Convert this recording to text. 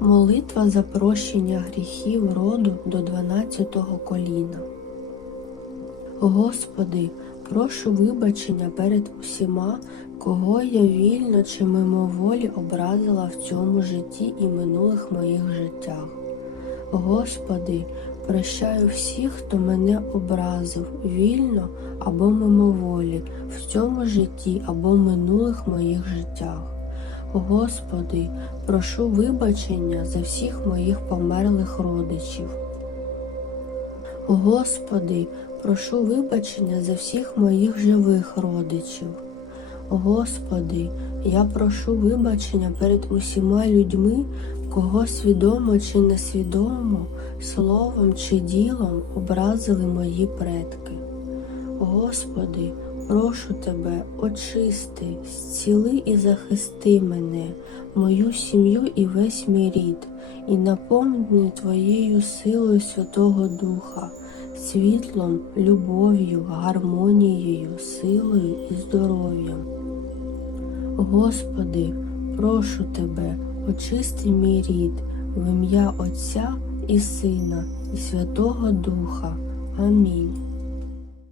Молитва за прощення гріхів роду до 12-го коліна. Господи, прошу вибачення перед усіма, кого я вільно чи мимоволі образила в цьому житті і минулих моїх життях. Господи, прощаю всіх, хто мене образив вільно або мимоволі в цьому житті або минулих моїх життях. Господи, прошу вибачення за всіх моїх померлих родичів. Господи, прошу вибачення за всіх моїх живих родичів. Господи, я прошу вибачення перед усіма людьми, кого свідомо чи несвідомо, словом чи ділом образили мої предки. Господи, прошу Тебе, очисти, зціли і захисти мене, мою сім'ю і весь мій рід, і наповни Твоєю силою Святого Духа, світлом, любов'ю, гармонією, силою і здоров'ям. Господи, прошу Тебе, очисти мій рід в ім'я Отця і Сина, і Святого Духа. Амінь.